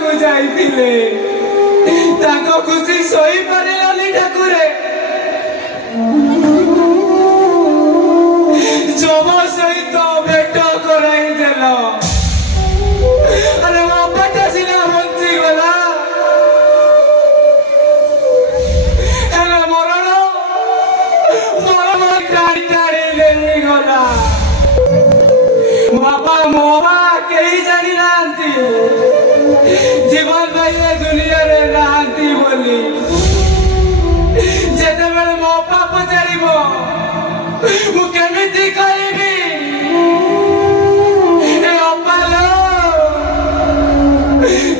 को जाइथिले ताको खुशी सोई पारिलानी ठाकुरे जम सहित भेट कराई देल अरे बापाटा सिना बंची गला हेले मरण मरण टाड़ी टाड़ी ले गला बापा मोबा कहीं जानी नांती जीवन भाई दुनिया रे नांती बोली जेते बेले मो बापा पचारिबो मु केमिति कहिबी ए अपालो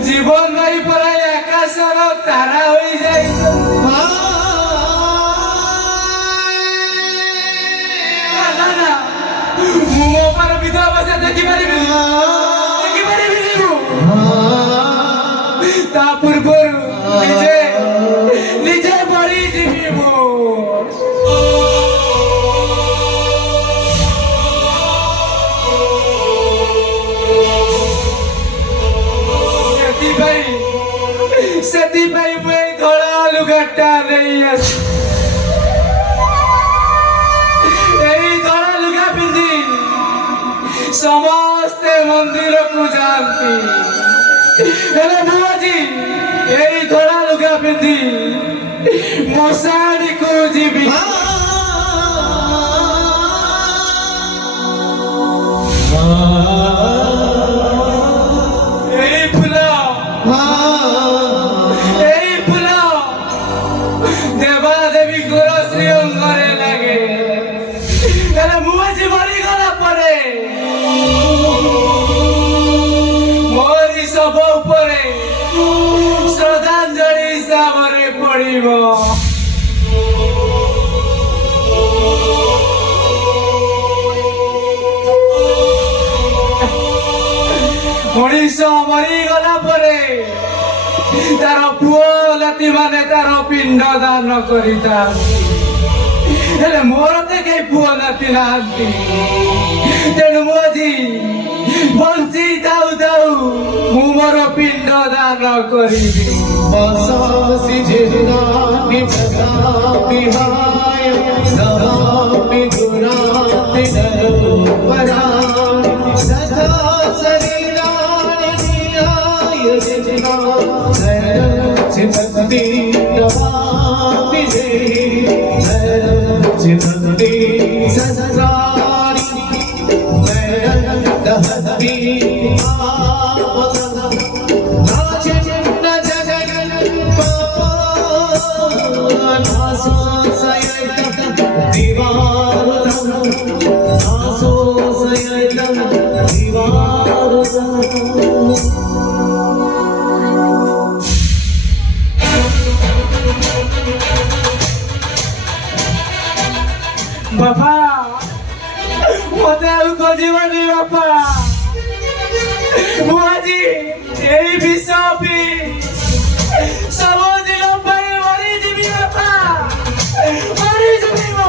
जीवन भाई परा आकाशर तारा होई जाई ना ना मु मो पर विधवा से देखि परिबी ता पूर्वरु निजे मरी जीवी मु सेती भाई मैं धड़ा लुगाटा नहीं आस यही धड़ा लुगा पिंदी समस्ते मंदिर को जानती हेले बुआजी यही धड़ा लुगा पिंदी मशाणी को जीवी सब उपरे श्रद्धांजलि हिसाब रे पड़िबो मनीष मरी गला परे तार पुओ लाती माने तार पिंड दान करिता हेले मोर ते के पुओ लाती नांती तेणु मोजी बंची दाऊ दाऊ मु मोर पिंड दान करिबी बसासी जिना निभगा बिहाय नवापि गुणाति नरोपरा सदा शरीराणि नियाय जिना चित्ति नवापि चित्ति ससराणि दहति बापा मते आउ खोजिबनी बापा बुआजी एई विषपी सब दिन पाई मरी जीवी बापा मरी जीवी मो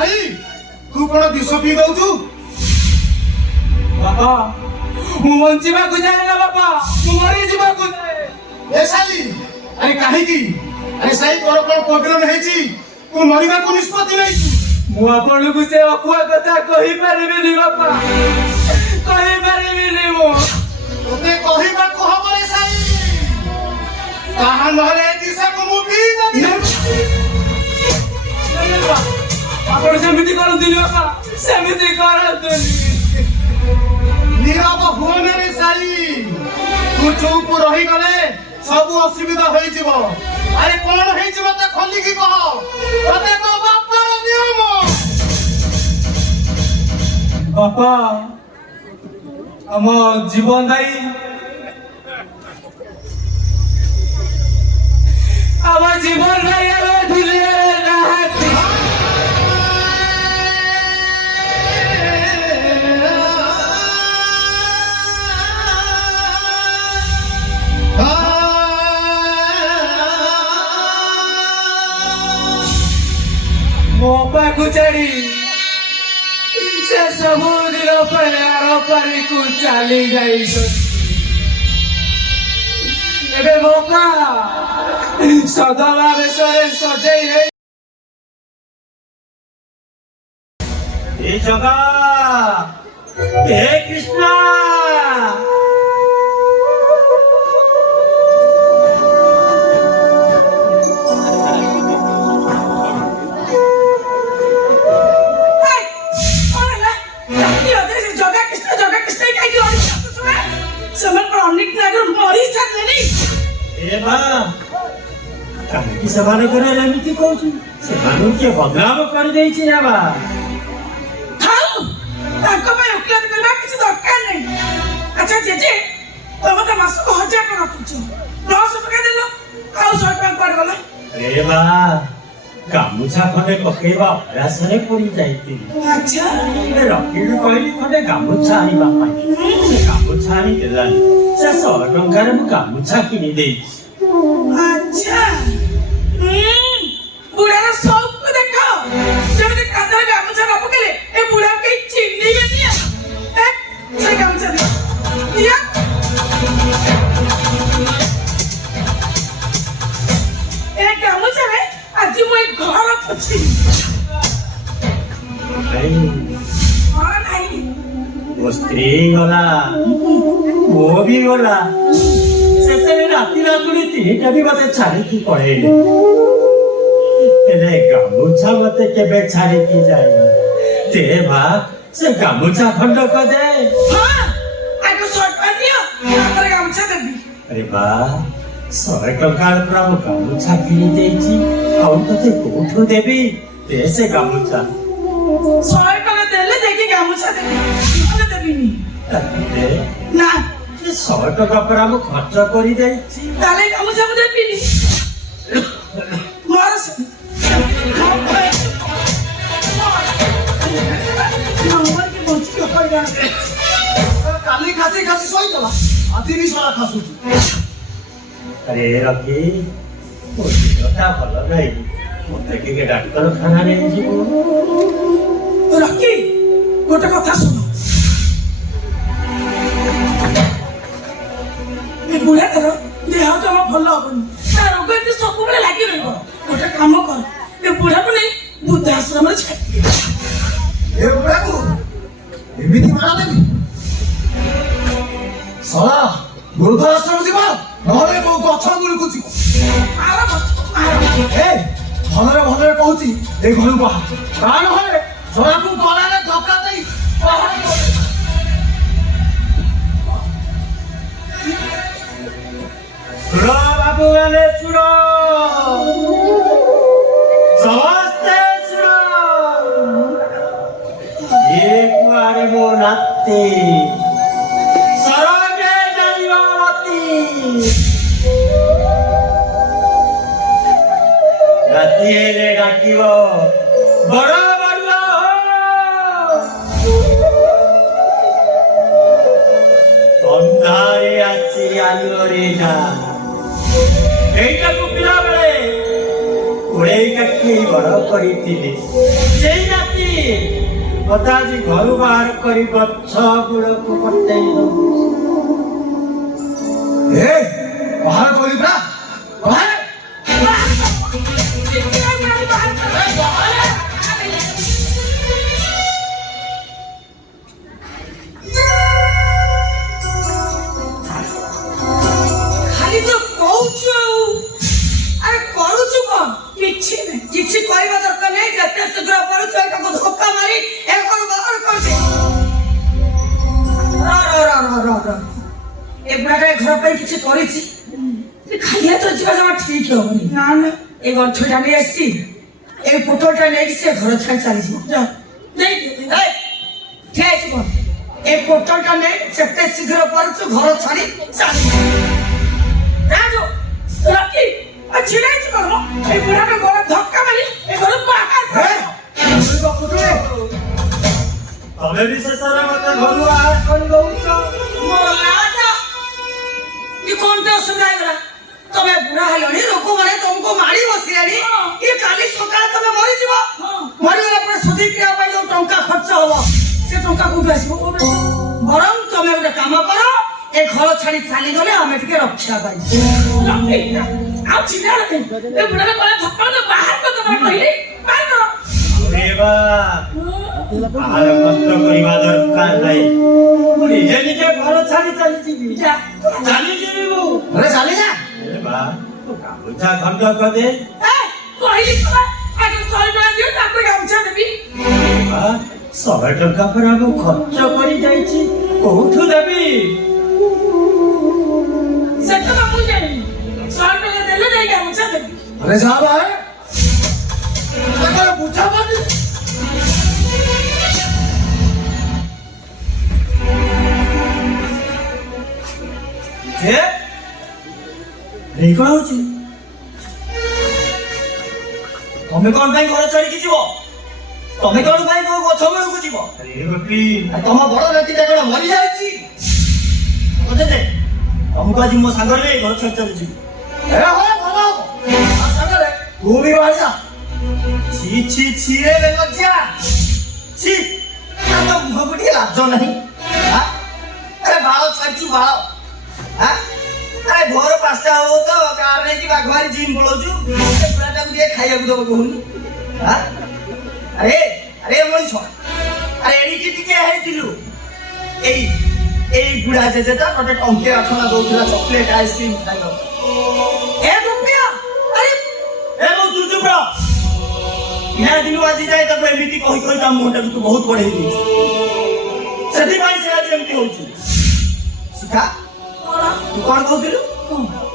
आई तू कोन विष पी दउछु बापा मु बंचिबा को जाने ना बापा मु मरी जीवा को जाए ए साई अरे काहे की अरे साई तोर कोन प्रोब्लेम हेची तू मरिबा को निष्पत्ति नै मु आपन को से अकुआ कथा कहि परिबे नि बापा कहि परिबे नि मु तोते कहिबा को हबो रे साई ताहा नहले दिशा को मु पी देबी आपन सेमिति करंतु बापा सेमिति करंतु नीरव हुओने रे साई तू चुप रही गले सब असुविधा होई जीवो अरे कोन होई जीवो त खोली की कह तते तो बापार नियम बापा हम जीवन दाई हम जीवन दाई हम दुनिया रे नाहती ତାକୁ ଛାଡ଼ି ସେ ସବୁଦିନ ପରେ ଆରପାରିକୁ ଚାଲି ଯାଇଛନ୍ତି। ଏବେ ମୌକା ସଦବା ବେଶରେ ସଜେଇ ହେଇ हे जगा हे कृष्णा ए मां काहे सवाल करे एमिति कहू सेमानु के बदनाम कर देछि ना बा ताको पे उकलात करबा किछ दरकार नै। अच्छा जेजे तब त मासको 1000 टका रखुछु 900 टका देलो आउ 100 टका पर गला। अरे बा गामुछा खंडे पकेबा रासरे पड़ी जाईती। अच्छा ए रकील कहली खंडे गामुछा आनी बापा से गामुछा आनी देलानी से 100 टंकार मु गामुछा किनी देछि। अच्छा बुढ़ा सब को देखो जब ते कांदा गामुछा न पकेले ए बुढ़ा के चिन्नी बेनिया ए से गामुछा दे या ए गामुछा रे आज मु एक घर पछि नहीं और नहीं वो स्त्री गला वो भी गला से राती रातुरी तीनटा भी मते छाड़ी की पड़े तेरे गामुछा मते केबे छाड़ी की जाई तेरे भा से गामुछा खंड को दे। हां आगो शॉर्ट कर दियो तापर गामुछा देबी। अरे बा 100 टंकार पूरा मु गामुछा किनी देछि आउ तते कोठो देबी ते से गामुछा 100 टका देले देखि गामुछा देबी नले देबिनी तते ना 100 टका पूरा मु खर्च करी देछि ताले गामुछा मु देबिनी मारस काली खासी खासी सोई चला आधी भी सोला खासु। अरे रकी ओटा भलो नहीं मते के डॉक्टर खाना रे जीवो रकी गोटे कथा सुनो ए बुढ़ा कर देह जमा भल हबनी ता रोग एते सब बेले लागि रहबो गोटे काम कर ए बुढ़ा को नहीं बुद्ध आश्रम रे छाड़ी ए बुढ़ा को एमिति मारा देबी साला गुरुद्व आश्रम जीवा नहले को गछ गुली कुची ए भलरे भलरे कहूची ए घरु बाहा का नहले जरा को गलारे धक्का देई बाहर सुनो बाबू वाले सुनो समस्ते सुनो ये कुआरे मो नाती सरगे जलिवाती रातिए डाकिबो बड़ बड़ुआ अंधारे आसी आलोरे ना এইটাকু পিলা বেড়ে ওড়েই কাকি বড় করিতিলি সেই রাতি কথাজি ঘরু বাহার করি গছ গুড়কু পটেই এ বাহার করি না বাহার खाली तो कहूछु अरे करूछु कोन किछि नै किछि कहबा दरकार नै जते शीघ्र परुछु एका को धक्का मारी एकर बाहर कर दे रा ए बुढ़ाटा घर पे किछि करिछि खाली तो जीवा जमा ठीक होबनी ना ना ए गंठटा नै आसी ए फोटोटा नै से घर छाड़ चली जी जा देख ए ठीक कोन ए फोटोटा नै जते शीघ्र परुछु घर छाड़ी चली राजू रकी अच्छी नहीं चलो ना ये बुढ़ा का गोला धक्का मारी ये गोला बाहर ए तुई बापुटे तमे भी से सारा मत घरु बाहर कर दउछ मोला जा ये कौन तो सुनाई रहा ତମେ ବୁଢା ହେଲଣି ଲୋକମାନେ ତମକୁ ମାରି ବସିଲେଣି ଏ କାଲି ସକାଳେ ତମେ ମରିଯିବ ମରିଗଲା ପରେ ସୁଧି କ୍ରିୟା ପାଇଁ ଯୋଉ ଟଙ୍କା ଖର୍ଚ୍ଚ ହବ ସେ ଟଙ୍କା କୋଉଠୁ ଆସିବ ବରଂ ତମେ ଗୋଟେ କାମ କର ଏ ଘର ଛାଡି ଚାଲିଗଲେ ଆମେ ଟିକେ ରକ୍ଷା ପାଇବୁ ଆଉ ଚିନ୍ତା ଏ ବୁଢାରେ କଲେ ଥପ୍ପଡ଼ ବାହାର କରିଦେବା କହିଲି ପାଇନ रे बा आर कष्ट करिबा दरकार नाही निजे निजे घर छाडी चली जीवी चली जीवी मु अरे चली जा रे बा तो गामछा खंड कर दे କହିଲି ପରା ଆଗ 100 ଟଙ୍କା ଦିଅ ତାପରେ ଗାମଛା ଦେବି बा 100 टका पर हम खर्च करी जाईची कोठु देबी ସେଟା ତ ମୁଁ ଜାଣିନି 100 ଟଙ୍କା ଦେଲେ ଯାଇ ଗାମଛା ଦେବି अरे जा भाई अगर पूछा मत जे रे कोन होची तमे कोन भाई घर छाडी की जीवो तमे कोन भाई को गछ मूळ को जीवो अरे बपी तमा बड़ राती ता कोन मरि जाईची ओते दे हमको आज मो संग रे घर छाडी चली जी अरे हो बाबा आ संग रे तू भी बाहर जा छी छी छी रे लज्जा छी तो भगुडी लाज नहीं हां अरे बाळ छाडछु बाळ हां अरे भोर 5टा हो तो कार रे की बागवारी जिम बोलौछु पुराटा को दिए खाइया को दबो कहूनी हां अरे अरे मनिष अरे एडी की टिके है दिलु ए बुढ़ा जेजेटा तोटे टंके अठना दउथला चॉकलेट आइसक्रीम खाइलो ए रुपया अरे ए मो तू चुप रह या दिनु आज जाए तब एमिति कहि कहि ता मोटा तू बहुत बढ़े दी सदी भाई से आज एमिति होची सिखा तू कोन कहतिलु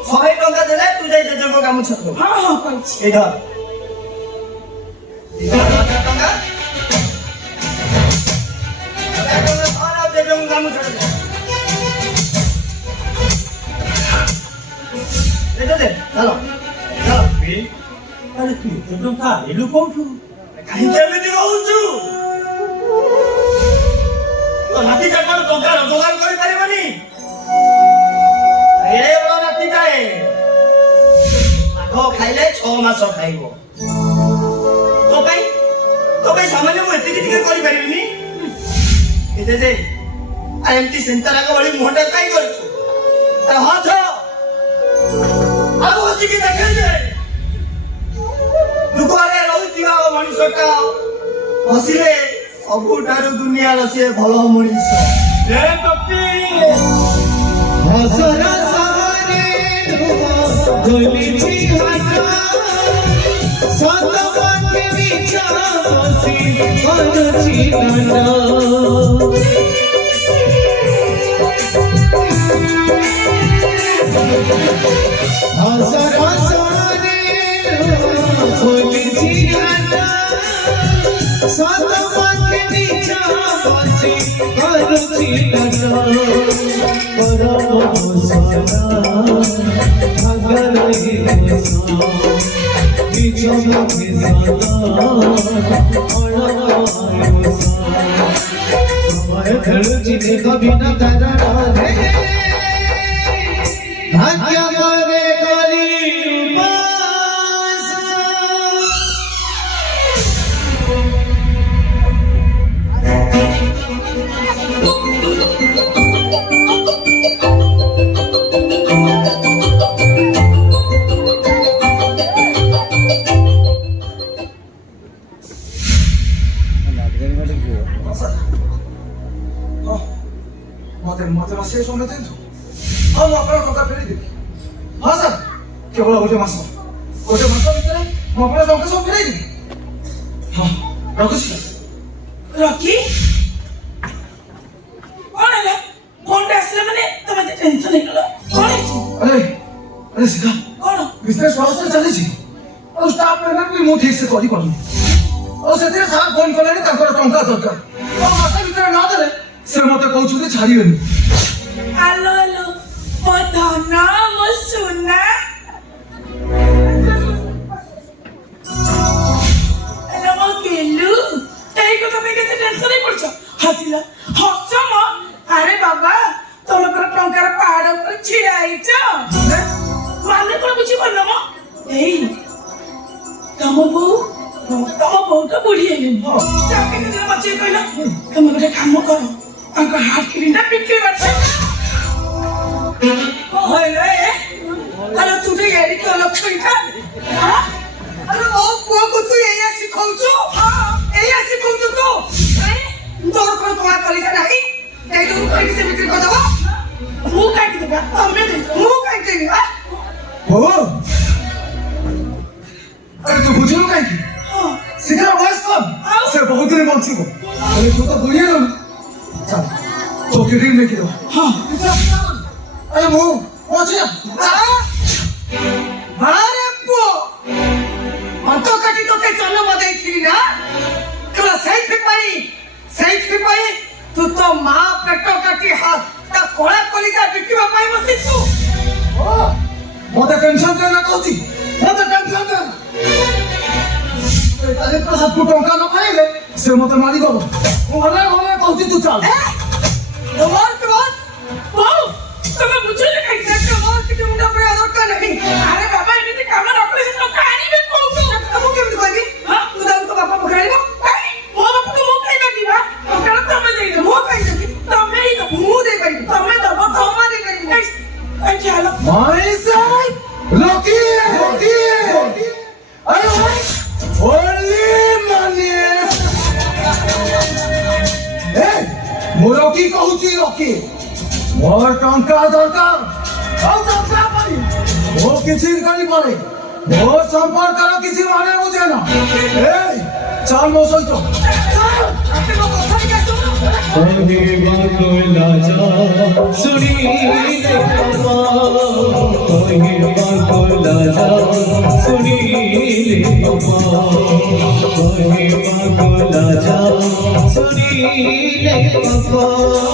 100 टका देले तू जाई जेजेको काम छक दो हां हां कहछि ए धर 1000 टका और जेजेको काम छक दो दे चलो चलो बे अरे तू तो टका एलु कोठु काहे केमिति रहउछु तो नाती जकर टका रोजगार करि परिबनी ए बड़ नाती जाए आगो खाइले 6 मास खाइबो तो भाई सामान्य मु एति किति करि परिबिनी एते जे आ एमती सेंटर आगो बळी मोहटा काई करछु आ हाथ आगो हसी के देखै जे दुकारे रहुतिबा मनुष्यटा हसिले सबुठारु दुनिया रसे भलो मनुष्य ए पप्पी हसरा सहारे गलिची हाता सतवाके विचार बसी करची नाना हसरा सहारे गलिची हाता सतवाके विचार बसी करची नाना परम सदा अगर ही सदा बिचम के सदा अड़ायो समय खेलुची कभी न करना रे भाग्य मारे गली मते मासे सोने देंतु हम अपना टका फेरी देबी हां सर केवल गोटे मास भितर हम अपना टका सब फेरी देबी हां रखुछी रॉकी कौन है फोन पे असले मैंने तुम्हें टेंशन नहीं लो कौन है अरे सीधा कौन बिजनेस लॉस से चली छी और स्टाफ पेमेंट भी मु ठीक से करी कोनी और सेते साथ फोन करले ताकर टंका दरकार और मासे भितर ना देले से मते कहछु जे छाड़ीबेनी हेलो हेलो पधना मो सुना हेलो मो केलु एई को तमे केते टेंशन नहीं पड़छ हसिला हसम अरे बाबा तोल पर टंकार पहाड़ पर छिड़ाई छ माने को এই ତମ ବୋଉଟା ବୁଢୀ ହେଇଗଲେଣି ଚାକିରି ଦିନ ବଞ୍ଚେଇ କହିଲ ତମେ ଗୋଟେ କାମ କର ତାଙ୍କ ହାର୍ଟ କିଡନୀଟା ବିକ୍ରି କରିଛ ଆରେ ତୁ ଟିକେ ଏଡ଼ିକି ଅଲକ୍ଷଣୀଟା ଆରେ ମୋ ପୁଅକୁ ତୁ ଏଇଆ ଶିଖଉଛୁ ତୁ ତୋର କଣ କଳା କଲିଜା ନାହିଁ ଦେଇଦବୁ କହିକି ସେ ବିକ୍ରି କରିଦବ ମୁଁ କାଟି ଦେବା ତମେ ଦେଇଦବ ମୁଁ କାଟି ଦେବି ବୋଉ ଆରେ ତୁ ବୁଝିଲୁ କାହିଁକି ଶିଖର ବୟସ କମ ସେ ବହୁତ ଦିନ ବଞ୍ଚିବ ହେଲେ ତୁ ତ ବୁଢୀ ହେଲୁ ଚାଲ ତୋ କିଡନୀ ଦେଖିଦେବ ହଁ ଆରେ ମୁଁ ଅଛି ଆରେ ପୁଅ ଅନ୍ତ କାଟି ତୋତେ ଜନ୍ମ ଦେଇଥିଲି ନା କେବଳ ସେଇଥିପାଇଁ ତୁ ତ ମା ପେଟ କାଟି ତା କଳା କଲିଜା ବିକିବା ପାଇଁ ବସିଛୁ ମତେ ଟେନସନ ଦେନା କହୁଛି ମତେ ଟେନସନ ଦେନା ହାତକୁ ଟଙ୍କା ନ ପାଇଲେ ସେ ମତେ ମାରିଦବ ମୁଁ ଭଲ କହୁଛି ତୁ ଚାଲ ତମେ ବୁଝୁଛ କାହିଁକି ମୋର କିଛି ମୁଣ୍ଡ ଉପରେ ଦରକାର ନାହିଁ ଆରେ ବାବା ଏମିତି କାମ ନ କଲେ ସେ ଟଙ୍କା ଆଣିବେ କୋଉଠୁ ମୁଁ କେମିତି କହିବି ତୁ ତାଙ୍କୁ ତୋ ବାପା ପଖାଳି ମୋ ବାପାକୁ ମୁଁ କାହିଁ ମାଗିବା ଟଙ୍କା ତମେ ଦେଇଦେବ ମୁଁ କାହିଁ ଦେବି ତମେ ହିଁ ଦବ ମୁଁ ଦେଇପାରିବି ତମେ ଦବ ତମେ ଦେଇପାରିବି ଏଇଠି ଆଲ My son, Loki. Only money. Hey, ମୁଁ ରକି କହୁଛି ରକି ମୋର ଟଙ୍କା ଦରକାର ଆଉ ଦରକାର ପାଇଁ ମୁଁ କିଛି କରିପାରେ ମୋ ସମ୍ପର୍କର କିଛି ମାନେ ବୁଝେ ନା ଏଇ ଚାଲ ମୋ ସହିତ আপনি ମୋ କଥା ଟିକେ ଶୁଣୁ सुनी ले